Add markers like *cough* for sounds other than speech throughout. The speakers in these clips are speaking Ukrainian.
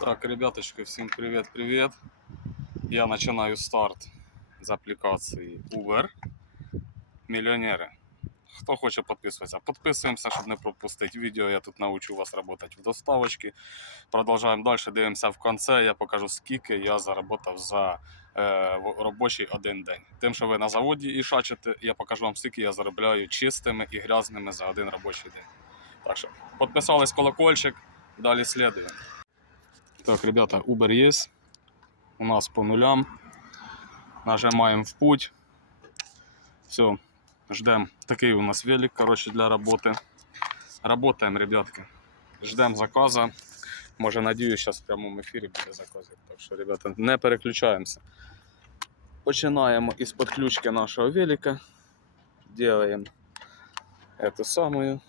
Так, ребяточки, всем привет-привет. Я начинаю старт з апплікації Uber. Мільйонери. Хто хоче підписуватися, підписуємося, щоб не пропустити відео. Я тут научу вас працювати в доставочці. Продовжуємо далі, дивимося в кінці. Я покажу, скільки я заработав за е, робочий один день. Тим, що ви на заводі і шачите, я покажу вам, скільки я заробляю чистими і грязними за один робочий день. Так що, підписались колокольчик, далі слідуємо. Так, ребята, Uber есть. У нас по нулям. Нажимаем в путь. Все, ждем. Такий у нас велик, короче, для работы. Работаем, ребятки. Ждем заказа. Може, надіюсь, зараз в прямому ефірі буде заказ. Так що, ребята, не переключаємося. Починаємо із подключки нашого велика. Делаем эту самую.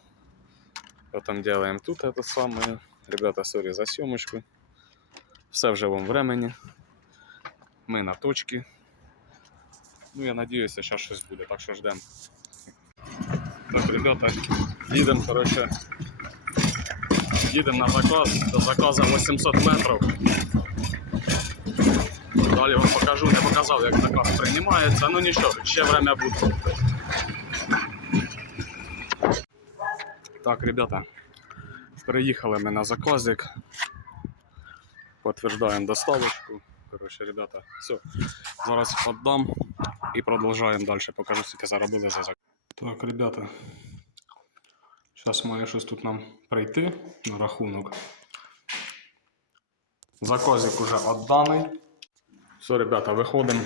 Потом делаем тут эту самую. Ребята, сорі за съемочку. Все в живому времені. Ми на точці. Ну, я надіюся, зараз щось буде, так що ждемо. Так, ребята, їдемо, коротше. Їдемо на заказ. До заказу 800 метрів. Далі вам покажу, не показав, як заказ приймається. Ну нічого, ще время буде. Так, ребята, приїхали ми на заказик. Подтверждаем доставочку. Короче, ребята, все. Зараз віддам і продовжуємо далі. Покажу, скільки заробили за заказ. Так, ребята. Зараз має щось тут нам прийти на рахунок. Заказик уже відданий. Все, ребята, виходимо.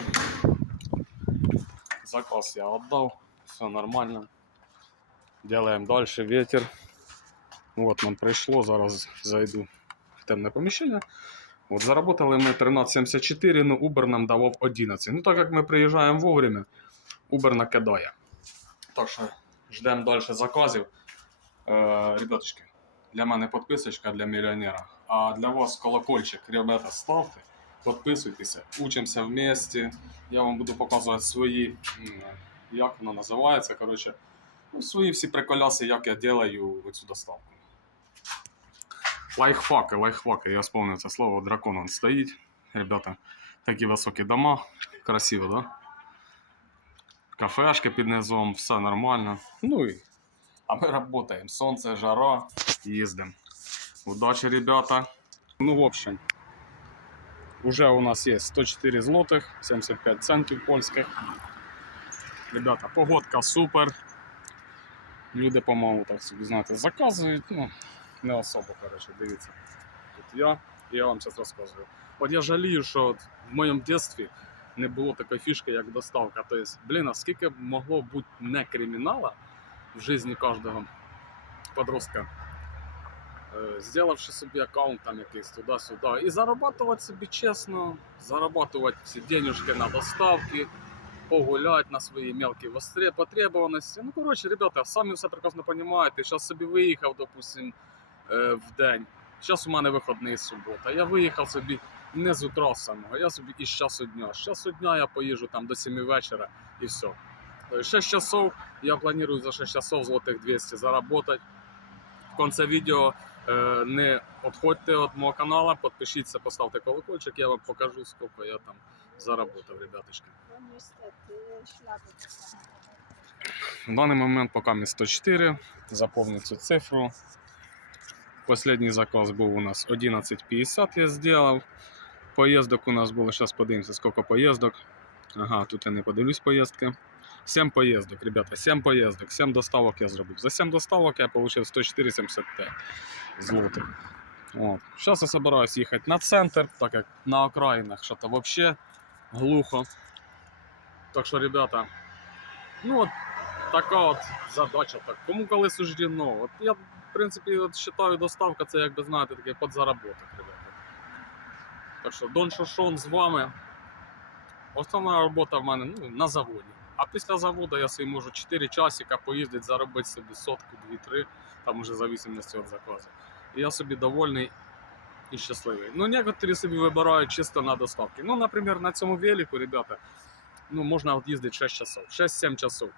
Заказ я віддав. Все нормально. Делаем дальше ветер. Вот нам прийшло. Зараз зайду в темне поміщення. От заработали ми 13.74, ну Uber нам давав 11. Ну так як ми приїжджаємо вовремя, Uber накидає. Так що ждемо далі заказів. Е, ребяточки, для мене підписочка для мільйонера. А для вас колокольчик, ребята, ставте, підписуйтеся, учимося вместе. Я вам буду показувати свої, як воно називається. Коротше, ну, свої всі приколяси, як я делаю цю доставку. Лайфхаки, лайфхаки, я вспомнив це слово. Дракон он стоїть. Ребята, такі високі дома. Красиво, да? Кафешки під низом, все нормально. Ну і. А ми працюємо. Сонце, жара, їздимо. Удачі, ребята. Ну, в общем, уже у нас є 104 злотих, 75 центів польських. Ребята, погодка супер. Люди, по-моєму, так собі, знаєте, заказують. Ну, не особо, коротше, дивіться. Тут я, я вам зараз розказую. От я жалію, що от в моєму дитинстві не було такої фішки, як доставка. Тобто, блін, а скільки могло бути не кримінала в житті кожного подростка, е, зробивши собі аккаунт там якийсь туди-сюди, і зарабатувати собі чесно, зарабатувати всі денежки на доставки, погуляти на свої мелкі потребованості. Ну, коротше, ребята, самі все прекрасно розумієте. Зараз собі виїхав, допустим, е, в день. Зараз у мене вихідний субота. Я виїхав собі не з утра самого, я собі із часу дня. З часу дня я поїжджу там до 7 вечора і все. Тобто 6 часов я планую за 6 часов злотих 200 заработать. В кінці відео е, не відходьте від мого каналу, підпишіться, поставте колокольчик, я вам покажу, скільки я там заработав, ребяточки. В даний момент поки ми 104, заповню цю цифру. Последній заказ був у нас 11.50 я зробив. Поїздок у нас було, зараз подивимося, скільки поїздок. Ага, тут я не подивлюсь поїздки. 7 поїздок, ребята, 7 поїздок, 7 доставок я зробив. За 7 доставок я отримав 104,75 злотих. От. Зараз я собираюсь їхати на центр, так як на окраїнах що-то взагалі глухо. Так що, ребята, ну от така от задача. Так. Кому коли суждено. От я, в принципі, от вважаю, доставка це, як би знаєте, таке подзаработок. Так що Дон Шошон з вами. Основна робота в мене ну, на заводі. А після заводу я собі можу 4 часика поїздити, заробити собі сотку, 2-3, там уже зависимості від заказу. І я собі довольний і щасливий. Ну, некоторі собі вибирають чисто на доставки. Ну, наприклад, на цьому велику, ребята, ну, можна їздити 6 часов, 6-7 часов.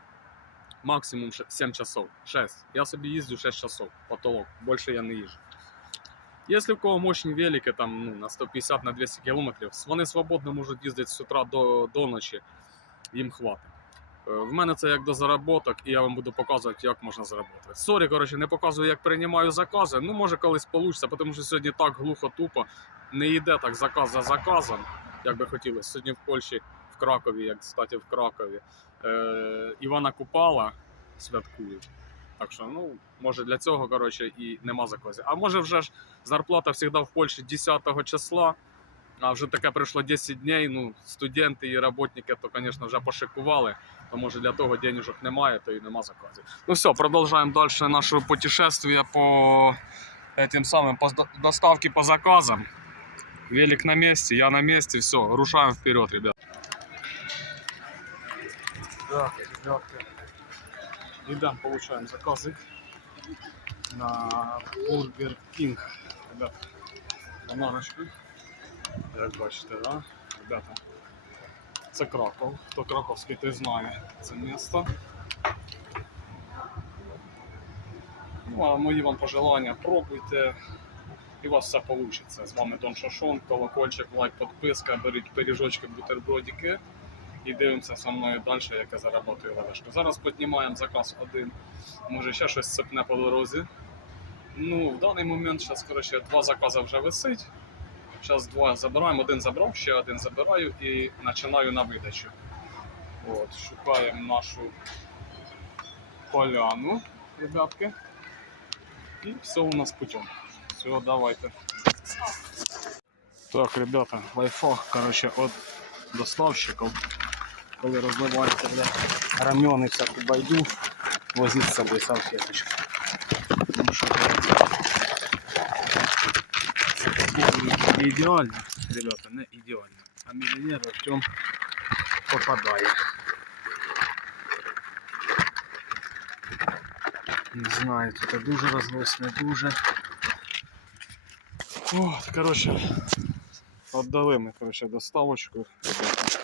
Максимум 7 часов. 6. Я собі їздю 6 часов. Потолок. Більше я не їжджу. Якщо в кого мощні велики там, ну, на 150 на 200 кілометрів, вони свободно можуть їздити з утра до, до ночі, їм хватить. Е, В мене це як до заработок, і я вам буду показувати, як можна заробити. Сорі, коротше, не показую, як приймаю закази. Ну, може, колись вийде, тому що сьогодні так глухо тупо. Не йде так заказ за заказом, як би хотілося. Сьогодні в Польщі, в Кракові, як кстати, в Кракові. Е, Івана Купала святкують. Так що, ну, може для цього, коротше, і нема заказів. А може вже ж зарплата завжди в Польщі 10 числа, а вже таке пройшло 10 днів. Ну, студенти і роботники, то, звісно, вже пошикували. То може для того денежок немає, то і нема заказів. Ну все, продовжуємо далі наше путешествие по этим самым по доставке по заказам. Велик на месте, я на месте, все, рушаем вперед, ребят. Ребятки, идем, получаем заказы на Бургер Кінг. Ребята, бананочку. Як бачите, да? Ребята, це Краков. Хто краковський, той знає це місто. Ну, а мої вам пожелання, пробуйте. І у вас все вийде. З вами Дон Шашон, колокольчик, лайк, підписка, беріть пиріжочки, бутербродики. І дивимося со мною далі, як я заработаю левешку. Зараз піднімаємо заказ один. Може ще щось сипне по дорозі. Ну, в даний момент зараз, коротше, два закази вже висить. Зараз два забираємо, один забрав, ще один забираю і починаю на видачу. От, шукаємо нашу поляну, ребятки. І все у нас путем. Все, давайте. Так, ребята, лайфхак, короче, от доставщиків. Коли розливається бля, рамьони всяку байду, возіть з собою салфеточку. Тому що це не ідеально, ребята, не ідеально. А мільйонер Артем попадає. Не знаю, тут дуже розлось, не дуже. От, коротше, Отдали ми коротше, доставочку.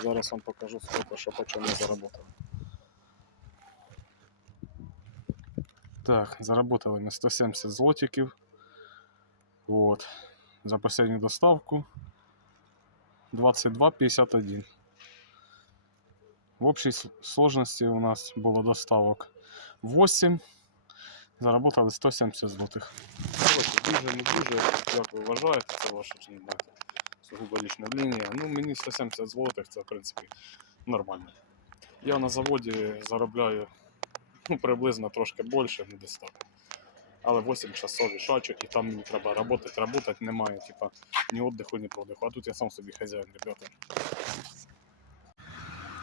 Зараз вам покажу сколько, що по чому заработали. Так, заработали ми 170 злотиків. Вот. За последню доставку 22,51. В общей сложности у нас было доставок 8. Заработали 170 злотих. Короче, дуже не дуже, як ви вважаєте, це ваше чи не сугубо лінія. Ну, мені 170 злотих, це в принципі нормально. Я на заводі заробляю ну, приблизно трошки більше, не десь так. Але 8 часов вішачу, і там мені треба працювати, працювати, немає типа, ні віддиху, ні продиху. А тут я сам собі хазяїн, ребята.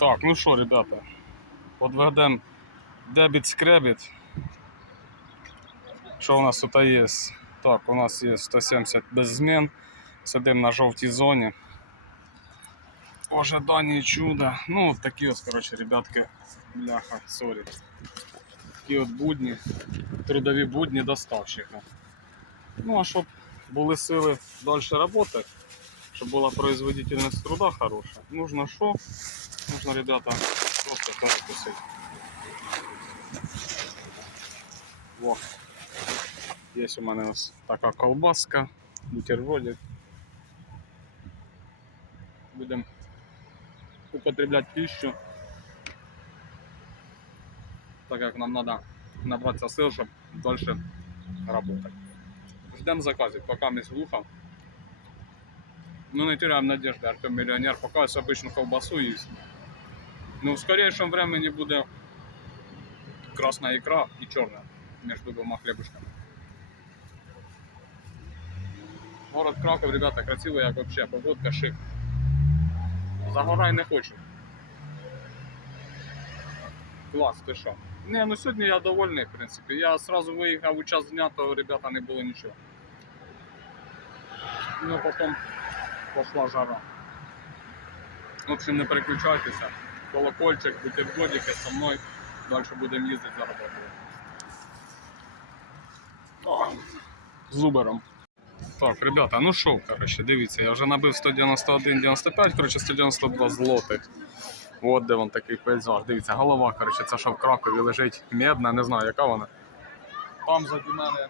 Так, ну що, ребята, подведемо дебіт скребіт. Що у нас тут є? Так, у нас є 170 без змін. Сидимо на жовтій зоні. В ожиданні чуда. Ну, от такі ось, коротше, ребятки, бляха, сорі. Такі от будні, трудові будні доставщика. Ну, а щоб були сили далі працювати, щоб була производительність труда хороша, нужно що? Нужно, ребята, просто перекусити. Во. Є у мене ось така колбаска, бутербродик. Будемо употреблять пищу, так як нам треба набратися сил, щоб далі працювати. Ждем заказів, поки ми глухо. Ну, не теряем надежды, Артем миллионер. Пока ось обычную колбасу есть. Ну, в скорейшем времени буде красная икра и черная между двумя хлебушками. Город Краков, ребята, красивый, як вообще, погодка шик. Загорай не хочу. Клас, ти що? Не, ну сьогодні я довольний, в принципі. Я сразу виїхав у час дня, то ребята не було нічого. Ну, потім пошла жара. В общем, не переключайтеся. Колокольчик, бутербродики со мною. Далі будемо їздити за роботою. О, З Убером. Так, ребята, ну що, коротше, дивіться, я вже набив 191,95, коротше, 192 злотих. От де вон такий пейзаж. Дивіться, голова, коротше, це що в Кракові лежить медна, не знаю, яка вона. Там заді мене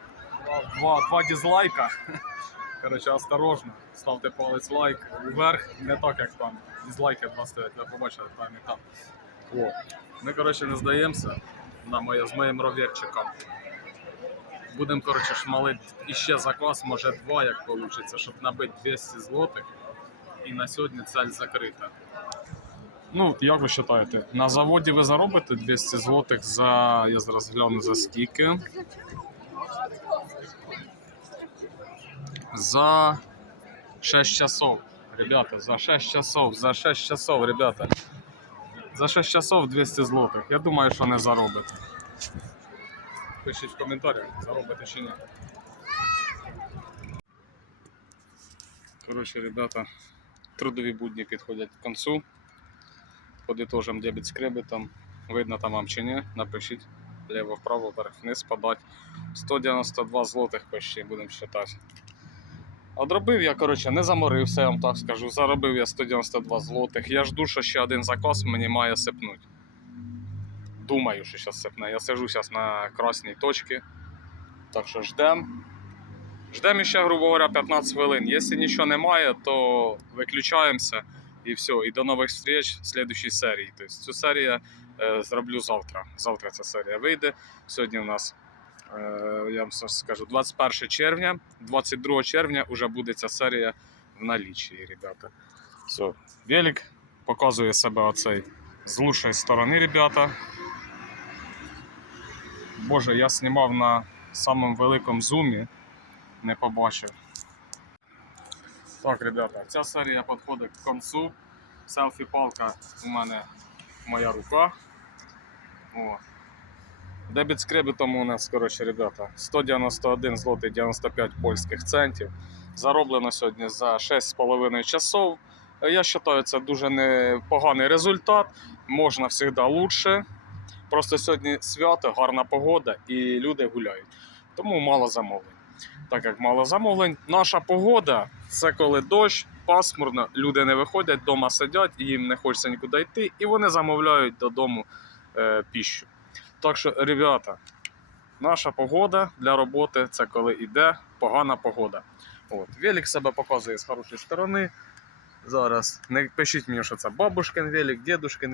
два, два, дізлайка. *laughs* Коротше, осторожно, ставте палець лайк вверх, не так як там. Дізлайки два стоять, ви побачили там і там. О. Ми, коротше, не здаємося на моє, з моїм роверчиком. Будемо, коротше, шмалити іще заказ, може два, як вийде, щоб набити 200 злотих. І на сьогодні цель закрита. Ну, як ви вважаєте, на заводі ви заробите 200 злотих за. Я зараз гляну за скільки. За 6 часов. Ребята, за 6 часов, за 6 часов, ребята. За 6 часов 200 злотих. Я думаю, що не заробите. Пишіть в коментарях, заробите чи ні. Коротше, ребята, трудові будні підходять к концу. Подитожим дебіт з кребетом. Видно там вам чи ні, напишіть. Лево, вправо, вверх, вниз, подать. 192 злотих почти, будемо вважати. Одробив я, коротше, не заморився, я вам так скажу. Заробив я 192 злотих. Я жду, що ще один заказ мені має сипнути. Думаю, що зараз сипне. Я сижу зараз на красній точці. Так що ждем. Ждем ще, грубо говоря, 15 хвилин. Якщо нічого немає, то виключаємося і все. І до нових встреч в слідчій серії. Тобто цю серію е, зроблю завтра. Завтра ця серія вийде. Сьогодні у нас, е, я вам скажу, 21 червня, 22 червня вже буде ця серія в налічі, ребята. Все, велик показує себе оцей з лучшої сторони, ребята. Боже, я знімав на самому великому зумі, не побачив. Так, ребята, ця серія підходить к концу. Селфі-палка у мене моя рука. О. Дебіт з кредитом у нас, коротше, ребята, 191 злотий 95 польських центів. Зароблено сьогодні за 6,5 часов. Я вважаю, це дуже непоганий результат. Можна завжди краще. Просто сьогодні свято, гарна погода і люди гуляють. Тому мало замовлень. Так як мало замовлень, наша погода це коли дощ, пасмурно, люди не виходять, вдома сидять, їм не хочеться нікуди йти, і вони замовляють додому е, піщу. Так що, ребята, наша погода для роботи це коли йде погана погода. От. Велик себе показує з хорошої сторони. Зараз не пишіть мені, що це бабушкин велик, дідушкин